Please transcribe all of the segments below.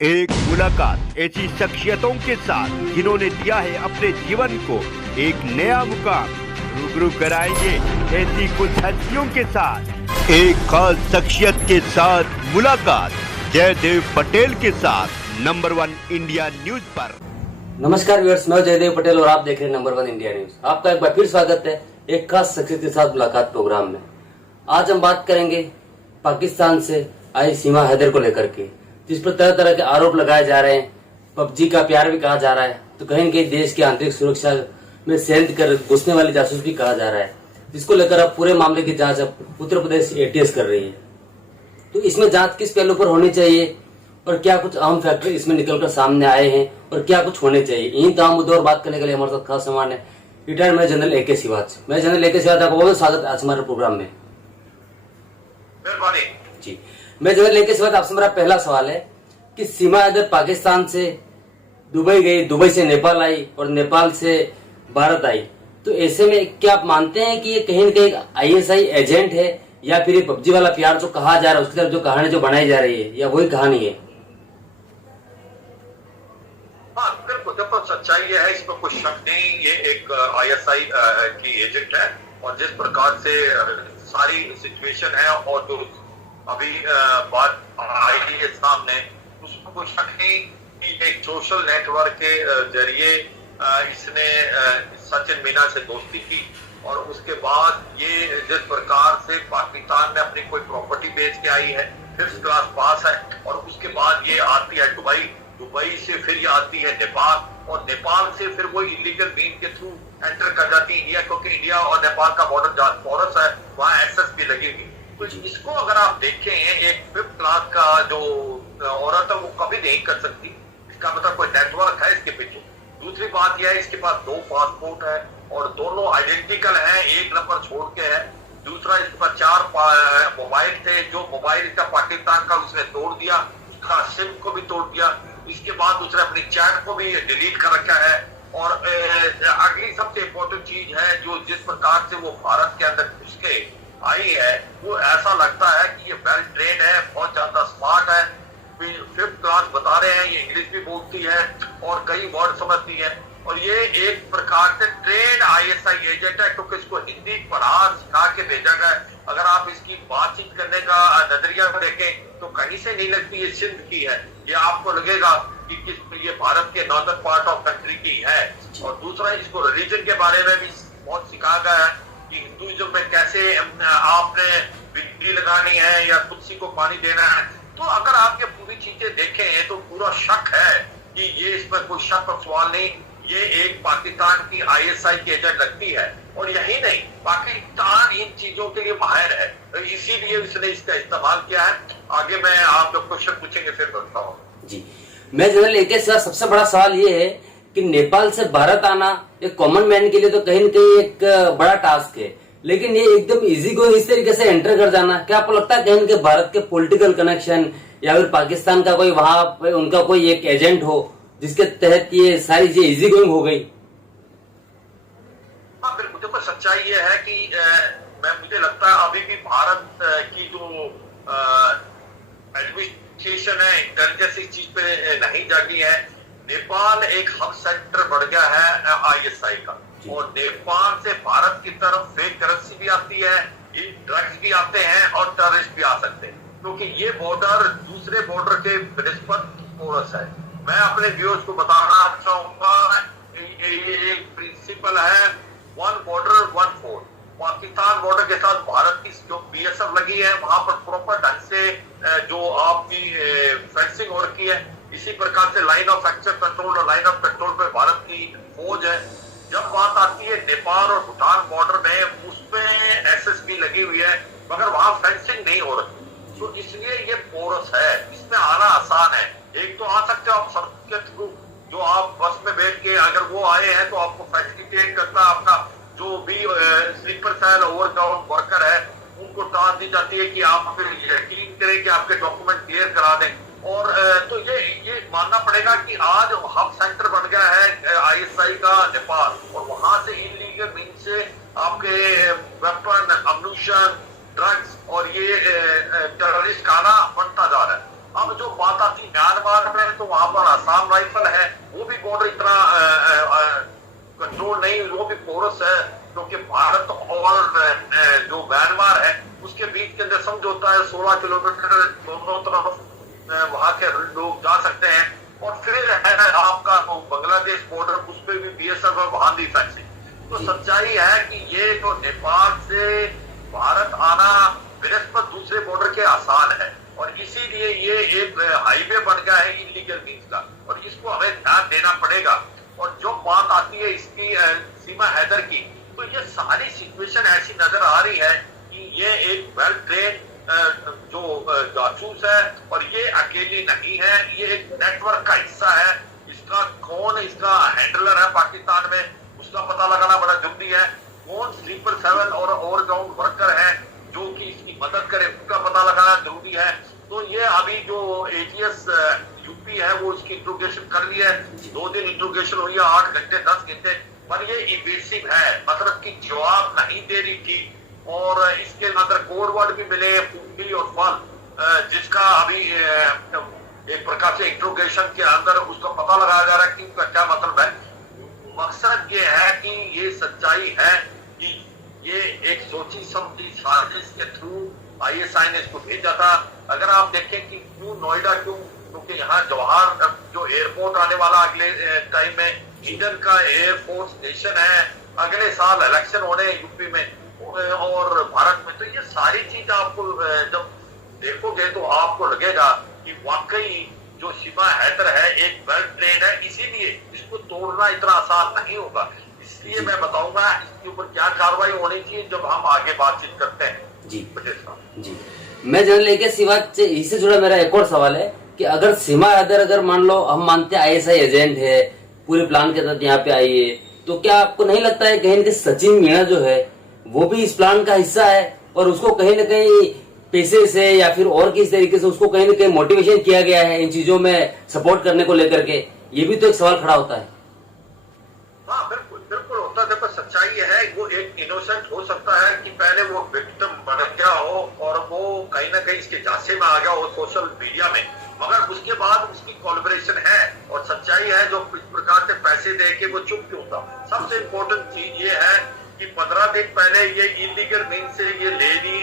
एक मुलाकात ऐसी शख्सियतों के साथ जिन्होंने दिया है अपने जीवन को एक नया मुकाम। रूबरू कराएंगे ऐसी कुछ हस्तियों के साथ एक खास शख्सियत के साथ मुलाकात जयदेव पटेल के साथ नंबर 1 इंडिया न्यूज पर। नमस्कार व्यूअर्स, मैं जयदेव पटेल और आप देख रहे हैं नंबर 1 इंडिया न्यूज। आपका एक बार फिर स्वागत है एक खास शख्सियत के साथ मुलाकात प्रोग्राम में। आज हम बात करेंगे पाकिस्तान से आई सीमा हैदर को लेकर के, जिस पर तरह तरह के आरोप लगाए जा रहे हैं। पबजी का प्यार भी कहा जा रहा है, तो कहीं न कहीं देश की आंतरिक सुरक्षा में सेंध कर घुसने वाली जासूस भी कहा जा रहा है, जिसको लेकर अब पूरे मामले की जांच अब उत्तर प्रदेश एटीएस कर रही है। तो इसमें जांच किस पहलू पर होनी चाहिए और क्या कुछ अहम फैक्टर इसमें निकलकर सामने आए हैं और क्या कुछ होने चाहिए, इन्हीं तमाम मुद्दों और बात करने के लिए हमारे साथ खास मेहमान है रिटायर्ड मेजर जनरल ए के सिवाच। मैं जनरल ए के सिवाच, आपका बहुत स्वागत है आज हमारे प्रोग्राम में। जी, मैं जनरल ए के सिवाच, आपसे मेरा पहला सवाल है कि सीमा हैदर पाकिस्तान से दुबई गई, दुबई से नेपाल आई और नेपाल से भारत आई, तो ऐसे में क्या आप मानते हैं कि ये कहीं न कहीं आईएसआई एजेंट है या फिर ये पबजी वाला प्यार जो कहा जा रहा है उसकी तरफ जो कहानी जो बनाई जा रही है, या वही कहानी है? हाँ बिल्कुल, देखो सच्चाई ये है, इसमें कोई शक नहीं, ये एक आईएसआई की एजेंट है। और जिस प्रकार से सारी सिचुएशन है और जो अभी बात आई है सामने, उसमें कोई शक नहीं कि एक सोशल नेटवर्क के जरिए इसने सचिन मीना से दोस्ती की और उसके बाद ये जिस प्रकार से पाकिस्तान में अपनी कोई प्रॉपर्टी बेच के आई है, फिफ्थ क्लास पास है, और उसके बाद ये आती है दुबई, दुबई से फिर ये आती है नेपाल, और नेपाल से फिर वो इलीगल मीन के थ्रू एंटर कर जाती है इंडिया, क्योंकि इंडिया और नेपाल का बॉर्डर पोरस है, वहाँ एक्सेस भी लगेगी। तो इसको अगर आप देखें, एक फिफ्थ क्लास का जो औरत है वो कभी नहीं कर सकती, इसका मतलब कोई नेटवर्क है इसके पीछे। दूसरी बात यह है, इसके पास 2 पासपोर्ट है और दोनों आइडेंटिकल हैं, एक नंबर छोड़ के है। दूसरा, इसके पास 4 मोबाइल थे, जो मोबाइल का पाकिस्तान का उसने तोड़ दिया, उसका सिम को भी तोड़ दिया। इसके बाद दूसरे अपनी चैट को भी डिलीट कर रखा है। और अगली सबसे इम्पोर्टेंट चीज है, जो जिस प्रकार से वो भारत के अंदर घुस के आई है, वो ऐसा लगता है कि ये वेल ट्रेन है, बहुत ज्यादा स्मार्ट है, फिफ्थ क्लास बता रहे हैं, ये इंग्लिश भी बोलती है और कई वर्ड समझती है, और ये एक प्रकार से ट्रेन आईएसआई एजेंट है, क्योंकि इसको हिंदी पढ़ा सिखा के भेजा गया है। अगर आप इसकी बातचीत करने का नजरिया देखें तो कहीं से नहीं लगती ये सिंध की है, ये आपको लगेगा कि ये भारत के नॉर्दर्न पार्ट ऑफ कंट्री की है। और दूसरा, इसको रिलीजन के बारे में भी बहुत सिखाया गया है कि हिंदुइज्म में कैसे आपने बिजली लगानी है या कुर्सी को पानी देना है। तो अगर आप ये पूरी चीजें देखें तो पूरा शक है कि ये, इसमें कोई शक और सवाल नहीं, ये एक पाकिस्तान की आईएसआई की एजेंट लगती है। और यही नहीं, पाकिस्तान इन चीजों के लिए माहिर है, तो इसीलिए इसने इसका इस्तेमाल किया है। आगे मैं आप जो क्वेश्चन पूछेंगे फिर करता हूँ। जी, मैं जनरल ए के साथ सबसे बड़ा सवाल ये है कि नेपाल से भारत आना एक कॉमन मैन के लिए तो कहीं न कहीं एक बड़ा टास्क है, लेकिन ये एकदम इजी को इस तरीके से एंटर कर जाना, क्या आपको लगता है कहीं के भारत के पॉलिटिकल कनेक्शन या फिर पाकिस्तान का कोई वहां पे उनका कोई एक एजेंट हो जिसके तहत ये सारी चीजें इजी गोइंग हो गई? हाँ बिल्कुल, देखो सच्चाई ये है कि मुझे लगता है अभी भी भारत की जो एडमिनिस्ट्रेशन है, इंटेलिजेंस इस चीज पे नहीं जागी है। नेपाल एक हब सेंटर बढ़ गया है आईएसआई का, और नेपाल से भारत की तरफ फेक करेंसी भी आती है, ड्रग्स भी आते हैं और टेररिस्ट भी आ सकते हैं, क्योंकि ये बॉर्डर दूसरे बॉर्डर के निस्बत पोरस है। मैं अपने व्यूअर्स को बताना चाहूंगा, ये एक प्रिंसिपल है, 1 बॉर्डर 1 फोर्ट। पाकिस्तान बॉर्डर के साथ भारत की जो बीएसएफ लगी है, वहां पर प्रॉपर ढंग से जो आपकी फेंसिंग हो रखी है। इसी प्रकार से लाइन ऑफ एक्शन कंट्रोल और लाइन ऑफ कंट्रोल पे भारत की फौज है। जब बात आती है नेपाल और भूटान बॉर्डर में, उसमें एसएसबी लगी हुई है, मगर वहां फेंसिंग नहीं हो रही, तो इसलिए ये पोरस है, इसमें आना आसान है। एक तो आ सकते हो आप सड़क के थ्रू, जो आप बस में बैठ के अगर वो आए हैं तो आपको फैसिलिटेट करता है, आपका जो भी स्लीपर सेल ओवरग्राउंड वर्कर है उनको टास्क दी जाती है कि आप फिर यकीन करें कि आपके डॉक्यूमेंट क्लियर करा दें। और तो ये मानना पड़ेगा कि आज हब सेंटर बन गया है आईएसआई का नेपाल, और वहां से इलीगल मीन से आपके वेपन, अम्यूनिशन, ड्रग्स और ये टेररिस्ट खाना बनता जा रहा है। अब जो बात आती म्यांमार में तो वहां पर आसाम राइफल है, वो भी बॉर्डर इतना कंट्रोल नहीं, वो भी पोरस है, क्योंकि भारत और जो म्यांमार है उसके बीच के अंदर समझौता है 16 किलोमीटर दोनों तरफ वहां के लोग जा सकते हैं। और फिर है आपका बांग्लादेश बॉर्डर, उस पर भी बीएसएफ और वहां भी फेंसिंग। तो सच्चाई है कि ये जो नेपाल से भारत आना बृहस्पति दूसरे बॉर्डर के आसान है, और इसीलिए ये एक हाईवे बन गया है इलीगल मीन्स का, और इसको हमें ध्यान देना पड़ेगा। और जो बात आती है इसकी सीमा हैदर की, तो ये सारी सिचुएशन ऐसी नजर आ रही है कि ये एक वेल ट्रेन जो जासूस है, और ये अकेली नहीं है, ये एक नेटवर्क का हिस्सा है। इसका कौन इसका हैंडलर है पाकिस्तान में, उसका पता लगाना बड़ा जरूरी है। कौन स्लीपर 7 और ओवरग्राउंड वर्कर है जो कि इसकी मदद करे, उसका पता लगाना जरूरी है। तो ये अभी जो एटीएस यूपी है वो इसकी इंट्रोगेशन कर रही है, 2 दिन इंट्रोगेशन हुई है, 8 घंटे 10 घंटे, पर ये इवेसिव है, मतलब कि जवाब नहीं दे रही थी। और इसके अंदर कोड वर्ड भी मिले, फूफी और फल, जिसका अभी एक प्रकार से इंट्रोगेशन के अंदर उसका पता लगाया जा रहा है कि उनका क्या मतलब है। मकसद ये है कि ये सच्चाई है कि ये एक सोची समझी साजिश के थ्रू आईएसआई ने इसको भेजा था। अगर आप देखें कि क्यों नोएडा, क्योंकि यहाँ जवाहर जो एयरपोर्ट आने वाला अगले टाइम में, इंडियन का एयरफोर्स स्टेशन है, अगले साल इलेक्शन होने यूपी में और भारत में, तो ये सारी चीज आपको जब देखोगे तो आपको लगेगा कि वाकई जो सीमा हैदर है एक वेल ट्रेन है, इसीलिए इसको तोड़ना इतना आसान नहीं होगा। इसलिए मैं बताऊंगा इसके ऊपर क्या कार्रवाई होनी चाहिए जब हम आगे बातचीत करते हैं। जी जी, मैं जान लेके सीमा इससे जुड़ा मेरा एक और सवाल है कि अगर सीमा हैदर, अगर मान लो हम मानते हैं आईएसआई एजेंट है, पूरे प्लान के तहत यहाँ पे आई है, तो क्या आपको नहीं लगता है कहीं कि सचिन मीणा जो है वो भी इस प्लान का हिस्सा है, और उसको कहीं ना कहीं पैसे से या फिर और किस तरीके से उसको कहीं ना कहीं मोटिवेशन किया गया है इन चीजों में सपोर्ट करने को लेकर के? ये भी तो एक सवाल खड़ा होता है। हाँ बिल्कुल बिल्कुल होता है। देखो सच्चाई ये है, वो एक इनोसेंट हो सकता है कि पहले वो विक्टिम बन गया हो और वो कहीं ना कहीं इसके झांसे में आ गया हो सोशल मीडिया में, मगर उसके बाद उसकी कोलैबोरेशन है। और सच्चाई है जो इस प्रकार से पैसे दे के वो चुप क्यों था। सबसे इम्पोर्टेंट चीज ये है कि 15 दिन पहले ये इलीगल मीन से ये लेडी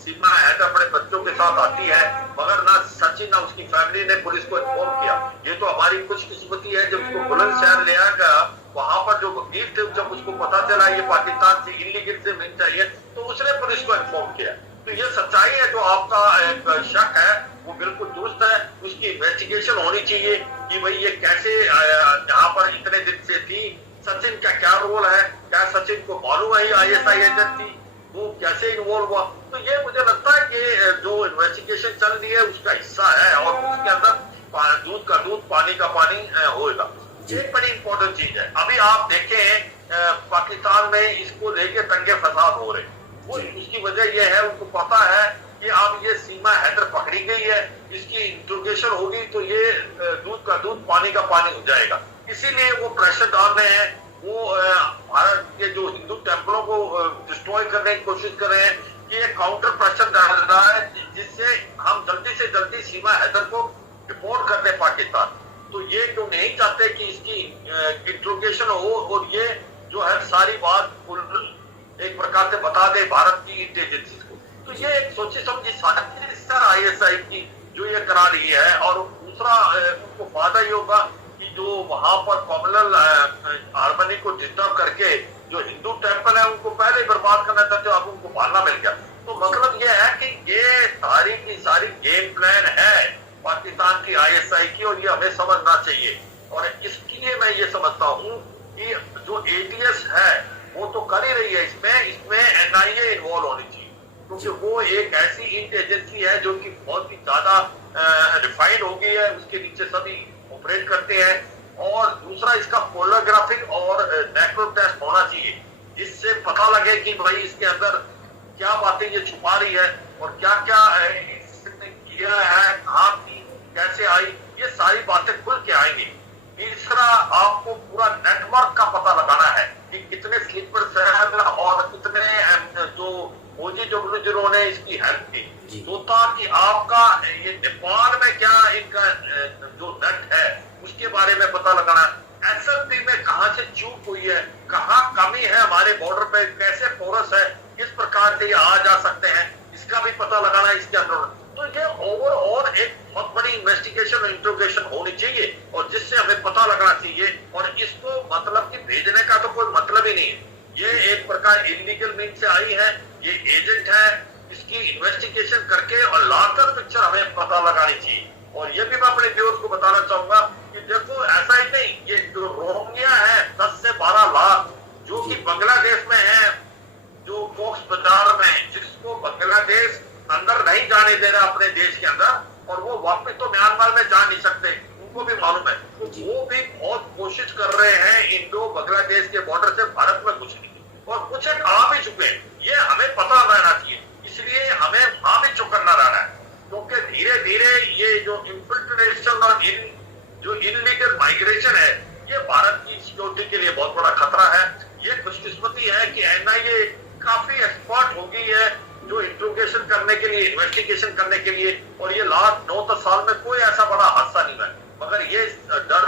सीमा हैदर अपने बच्चों के साथ आती है, मगर ना सचिन ना उसकी फैमिली ने पुलिस को इन्फॉर्म किया। ये तो हमारी खुशकिस्मती है जब उसको बुलंदशहर ले आया गया, वहां पर जो वकील थे जब उसको पता चला ये पाकिस्तान से इलीगल से मीन चाहिए, तो उसने पुलिस को इन्फॉर्म किया। तो ये सच्चाई है, जो आपका एक शक है वो बिल्कुल दुरुस्त है। उसकी इन्वेस्टिगेशन होनी चाहिए कि भाई ये कैसे यहाँ पर इतने दिन से थी, सचिन का क्या रोल है, क्या सचिन को मालूम है आईएसआई एजेंट थी, वो कैसे इन्वॉल्व हुआ। तो ये मुझे लगता है कि जो इन्वेस्टिगेशन चल रही है उसका हिस्सा है, और उसके अंदर दूध का दूध पानी का पानी होगा। ये बड़ी इंपॉर्टेंट चीज है। अभी आप देखें पाकिस्तान में इसको लेके दंगे फसाद हो रहे, वो उसकी वजह यह है, उनको पता है कि अब ये सीमा हैदर पकड़ी गई है, इसकी इंट्रोगेशन होगी तो ये दूध का दूध पानी का पानी हो जाएगा। इसीलिए वो प्रेशर डाल रहे हैं, वो भारत के जो हिंदू टेम्पलों को डिस्ट्रॉय करने की कोशिश कर रहे हैं कि ये काउंटर प्रेशर डाल रहा है, जिससे हम जल्दी से जल्दी सीमा हैदर को रिपोर्ट कर दें पाकिस्तान। तो ये क्यों नहीं चाहते कि इसकी इंट्रोगेशन हो और ये जो है सारी बात एक प्रकार से बता दे भारत की इंटेलिजेंस को। तो ये एक सोची समझी साजिश आईएसआई की जो ये करा रही है। और दूसरा उनको फायदा ये होगा कि जो वहां पर कॉमनल हार्मनी को डिस्टर्ब करके जो हिंदू टेम्पल है उनको पहले बर्बाद करना था, जो अब उनको पालना मिल गया। तो मतलब ये है कि ये सारी की सारी गेम प्लान है पाकिस्तान की आईएसआई की, और ये हमें समझना चाहिए। और इसके लिए मैं ये समझता हूँ कि जो एटीएस है वो तो कर ही रही है, इसमें एनआईए इन्वॉल्व होनी चाहिए, क्योंकि वो एक ऐसी एजेंसी है जो कि बहुत ही ज्यादा रिफाइंड हो गई है, उसके नीचे सभी ऑपरेट करते हैं। और दूसरा इसका पोलोग्राफिक और नेक्रो टेस्ट होना चाहिए, जिससे पता लगे कि भाई इसके अंदर क्या बातें ये छुपा रही है और क्या क्या इसने किया है, कहाँ थी, कैसे आई, ये सारी बातें खुल के आएंगी। तीसरा आपको पूरा नेटवर्क का पता लगाना है कि कितने स्लीपर सेल और कितने जो ओजी जिन्होंने इसकी हेल्प की, तो ताकि आपका ये नेपाल में क्या इनका जो नेट है इन्वेस्टिगेशन और इंट्रोगेशन होनी चाहिए और जिससे हमें पता लगना चाहिए। और इसको मतलब कि भेजने का तो कोई मतलब ही नहीं है, ये एक प्रकार इलीगल मीन से आई है, ये एजेंट है, इसकी इन्वेस्टिगेशन करके और लाकर पिक्चर हमें पता लगानी चाहिए। और ये भी मैं अपने व्यूअर्स को बताना चाहूंगा कि देखो ऐसा ही नहीं, ये जो रोहिंग्या है 10 से 12 लाख जो कि बांग्लादेश में है, जो कॉक्स बाजार में, जिसको बांग्लादेश अंदर नहीं जाने दे रहा अपने देश के अंदर, और वो वापस तो म्यांमार में जा नहीं सकते, उनको भी मालूम है, तो वो भी बहुत कोशिश कर रहे हैं इंडो बांग्लादेश के बॉर्डर से भारत में घुसने की, और कुछ एक आ भी चुके हैं। ये हमें पता रहना चाहिए, इसलिए हमें वहां भी चौकन्ना रहना है, क्योंकि धीरे धीरे ये जो इंफिल्ट्रेशन और जो इलीगल माइग्रेशन है, ये भारत की सिक्योरिटी के लिए बहुत बड़ा खतरा है। ये खुशकिस्मती है कि एनआईए काफी एक्सपर्ट हो गई है जो इंट्रोगेशन करने के लिए, इन्वेस्टिगेशन करने के लिए, और ये लास्ट 9-10 साल में कोई ऐसा बड़ा हादसा नहीं है। मगर ये डर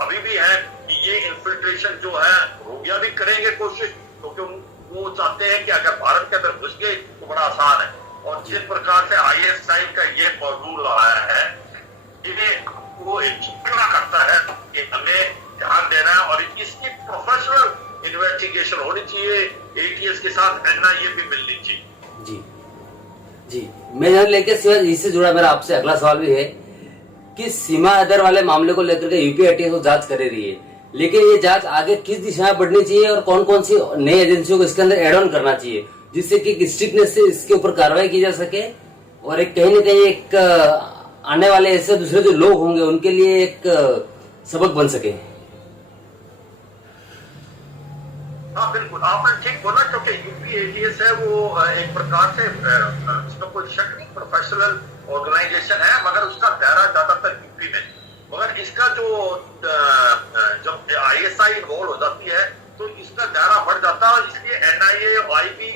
अभी भी है कि ये इन्फिल्ट्रेशन जो है रोहिंग्या भी करेंगे कोशिश, क्योंकि वो चाहते हैं कि अगर भारत के अंदर घुस गए तो बड़ा आसान है। और जिस प्रकार से आईएसआई का ये रूल आया है, ये वो इतना करता है कि हमें ध्यान देना है और इसकी प्रोफेशनल इन्वेस्टिगेशन होनी चाहिए, एटीएस के साथ एनआईए भी मिलनी चाहिए। जी जी, मैं यहाँ लेके इससे जुड़ा मेरा आपसे अगला सवाल भी है कि सीमा हैदर वाले मामले को लेकर के यूपी एटीएस को जांच कर रही है, लेकिन ये जांच आगे किस दिशा में बढ़नी चाहिए और कौन कौन सी नई एजेंसियों को इसके अंदर एड ऑन करना चाहिए, जिससे कि स्ट्रिक्टनेस से इसके ऊपर कार्रवाई की जा सके और एक कहीं न कहीं एक आने वाले ऐसे दूसरे जो लोग होंगे उनके लिए एक सबक बन सके। हाँ बिल्कुल, आपने ठीक बोला, क्योंकि यूपी एटीएस है वो एक प्रकार से उसका कोई शक नहीं, प्रोफेशनल ऑर्गेनाइजेशन है, मगर उसका दायरा ज्यादातर यूपी में, मगर इसका जो जब आईएसआई इन्वॉल्व हो जाती है तो इसका दायरा बढ़ जाता है, इसलिए एनआईए आईबी,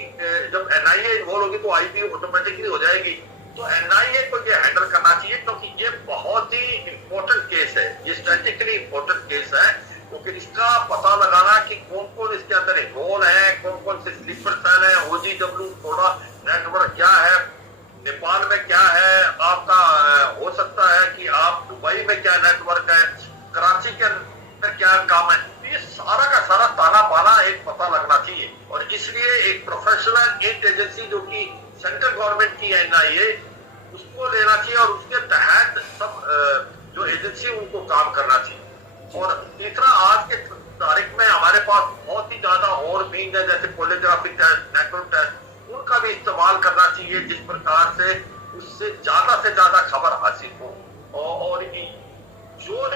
जब एनआईए इन्वॉल्व होगी तो आईबी ऑटोमेटिकली हो जाएगी। तो एनआईए को ये हैंडल करना चाहिए, क्योंकि ये बहुत ही इंपॉर्टेंट केस है, ये स्ट्रेटेजिकली इंपॉर्टेंट केस है, क्योंकि इसका पता लगाना कि कौन कौन इसके अंदर इन्वॉल्व है, कौन कौन से स्लीपर सेल है, ओजीडब्ल्यू थोड़ा नेटवर्क क्या है, नेपाल में क्या है आपका, हो सकता है कि आप दुबई में क्या नेटवर्क है, कराची के अंदर क्या काम है, ये सारा का सारा ताना बाना एक पता लगना चाहिए। और इसलिए एक प्रोफेशनल एड एजेंसी जो कि सेंट्रल गवर्नमेंट की एनआईए, उसको लेना चाहिए और उसके तहत सब जो एजेंसी उनको काम करना चाहिए। और तीसरा, आज के तारीख में हमारे पास बहुत ही ज्यादा और मीन है, जैसे पॉलीग्राफी टेस्ट, नेटवर्क टेस्ट, उनका भी इस्तेमाल करना चाहिए, जिस प्रकार से उससे ज्यादा खबर हासिल हो। और जो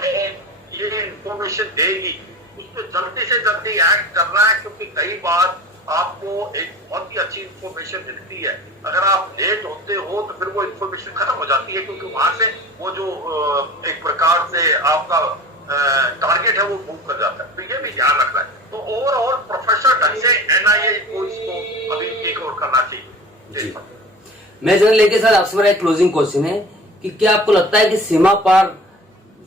ये इंफॉर्मेशन देगी उस पर जल्दी से जल्दी एक्ट करना है, क्योंकि कई बार आपको एक बहुत ही अच्छी इंफॉर्मेशन मिलती है, अगर आप लेट होते हो तो फिर वो इंफॉर्मेशन खत्म हो जाती है, क्योंकि वहां से वो जो एक प्रकार से आपका टारगेट है वो मूव कर जाता है। तो ये भी ध्यान रखना है। तो ओवरऑल प्रोफेशनल ढंग से एनआईए को इसको अभी टेक ओवर करना चाहिए। मैं जरा लेके सर आपसे मेरा एक क्लोजिंग क्वेश्चन है कि क्या आपको लगता है कि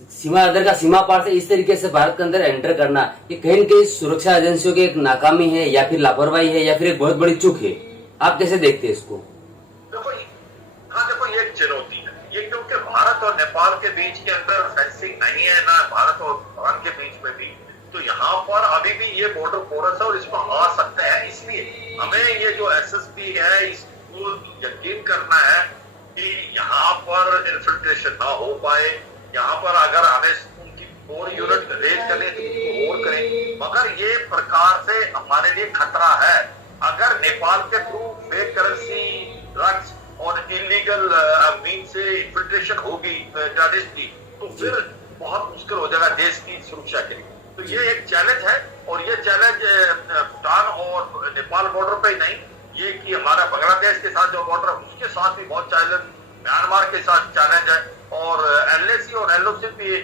सीमा हैदर का सीमा पार से इस तरीके से भारत के अंदर एंटर करना ये कहीं न कहीं सुरक्षा एजेंसियों की एक नाकामी है या फिर लापरवाही है या फिर एक बहुत बड़ी चूक है? आप कैसे देखते हैं इसको? देखो ये एक चुनौती है ये, क्योंकि भारत और नेपाल के बीच के अंदर फेंसिंग नहीं है, ना भारत और भूटान के बीच में भी, तो यहाँ पर अभी भी ये बॉर्डर पोरस है और इसमें आ सकते हैं। इसलिए हमें ये जो एसएसपी है इसको यकीन करना है कि यहाँ पर इन्फिल्ट्रेशन ना हो पाए। यहाँ पर अगर हमें उनकी और यूनिट रेज करें तो उनको और करें, मगर ये प्रकार से हमारे लिए खतरा है। अगर नेपाल के थ्रू फेक करेंसी, ड्रग्स और इलीगल मीन से इन्फिल्ट्रेशन होगी टेररिस्ट की, तो फिर बहुत मुश्किल हो जाएगा देश की सुरक्षा के लिए। तो ये एक चैलेंज है, और ये चैलेंज भूटान और नेपाल बॉर्डर पे ही नहीं, ये कि हमारा बांग्लादेश के साथ जो बॉर्डर है उसके साथ भी बहुत चैलेंज, म्यांमार के साथ चैलेंज है, और एलएसी और एलओसी भी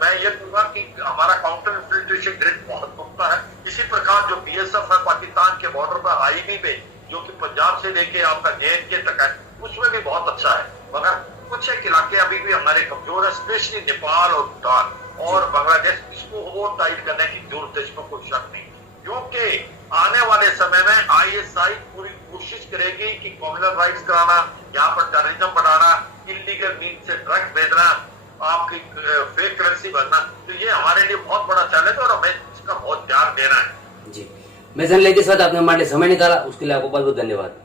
मैं ये कहूंगा कि हमारा काउंटर इन्फिल्ट्रेशन ग्रिड बहुत पुख्ता है। इसी प्रकार जो बीएसएफ है पाकिस्तान के बॉर्डर पर आईबी पे, जो कि पंजाब से लेके आपका जेएनके तक है, उसमें भी बहुत अच्छा है। मगर कुछ एक इलाके अभी भी हमारे कमजोर है, स्पेशली नेपाल और भूटान और बांग्लादेश। इसको और टाइट करने की जरूरत है, इसमें कोई शक नहीं, क्योंकि आने वाले समय में आईएसआई पूरी कोशिश करेगी कि कम्युनल राइट्स कराना, यहाँ पर टेररिज्म बढ़ाना, इलीगल मीन से ड्रग्स भेजना, आपकी फेक करेंसी बनना, तो ये हमारे लिए बहुत बड़ा चैलेंज और हमें इसका बहुत ध्यान देना है। जी, मैं जानने के साथ आपने हमारे लिए समय निकाला, उसके लिए आपको बहुत बहुत धन्यवाद।